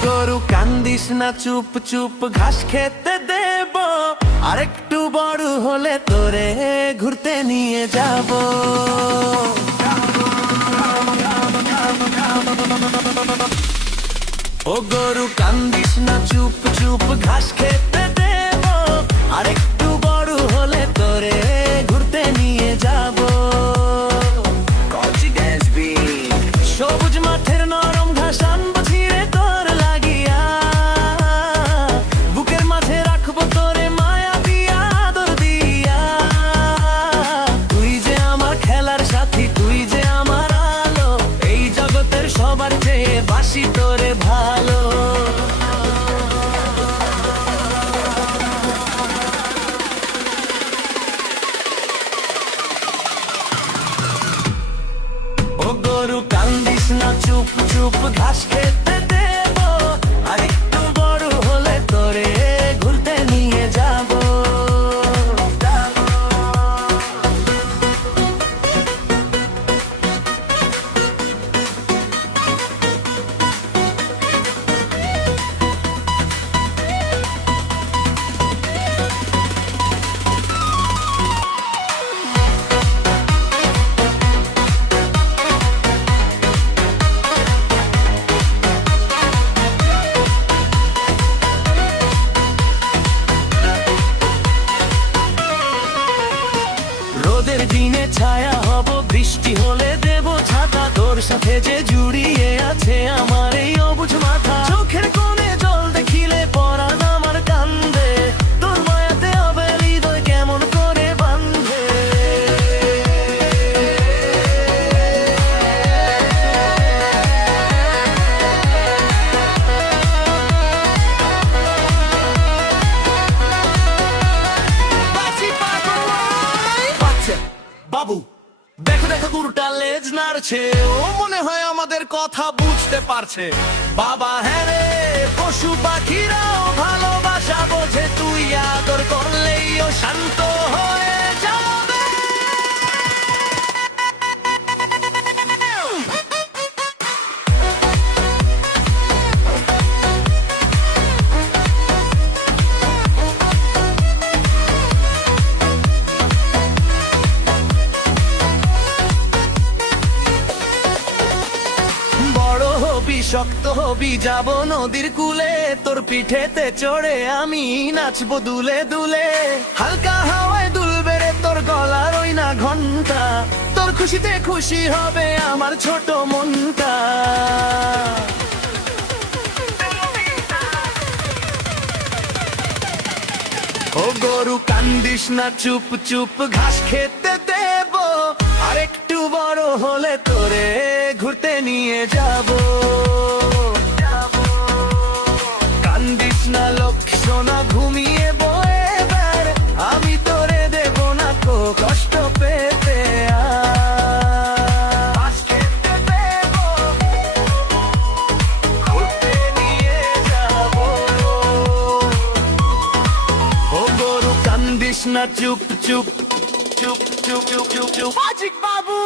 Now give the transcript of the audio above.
গরু কান্দিস না, চুপ চুপ ঘাস খেতে দেব, আরেকটু বড় হলে তোরে ঘুরতে নিয়ে যাব। ও গরু কান্দিস না, চুপ চুপ ঘাস খেতে দেব, আরেকটু বড় হলে তোরে ঘুরতে নিয়ে যাব। সবুজ মাঠের নরম ঘাস আনবো ছিঁড়ে তোর লাগিয়া, বুকের মাঝে রাখবো তোরে মায়া দিয়া আদর দিয়া। তুই যে আমার খেলার সাথী, তুই যে আমার আলো, এই জগতের সবার চেয়ে বাসি তোরে ভালো। ও গরু কান্দিস না, চুপ চুপ ঘাস খেতে দেব, আরেকটু বড় হলে তোরে ঘুরতে নিয়ে যাব। রোদের দিনে ছায়া হব, বৃষ্টি হলে দেব ছাতা, তোর সাথে যে জুড়িয়ে আছে আমার এই অবুঝ মাথা। চোখের কোণে জল দেখিলে পরাণ আমার কান্দে, তোর মায়াতে হবে হৃদয় কেমন করে বান্ধে। বাবু দেখো দেখো গরুটা লেজ নাড়ছে, ও মনে হয় আমাদের কথা বুঝতে পারছে। বাবা হ্যাঁ রে, পশু পাখিরাও ভালোবাসা বোঝে, তুই আদর করলেই ও শান্ত হয়ে যাবে। শক্ত হবি, যাব নদীর কূলে, তোর পিঠেতে চড়ে আমি নাচবো দুলে দুলে। হালকা হাওয়ায় দুলবে রে তোর গলার ওই না ঘন্টা, তোর খুশিতে খুশি হবে আমার ছোট মনটা। ও গরু কান্দিস না, চুপ চুপ ঘাস খেতে দেব, আরেকটু বড় হলে তোরে ঘুরতে নিয়ে যাব। কান্দিস না লক্ষ্মী সোনা, ঘুমিয়ে বয়ে বেড়, আমি তোরে দেব না কো কষ্ট পেতে। না চুপ চুপ চুপ চুপ চুপ চুপ চুপ বাবু।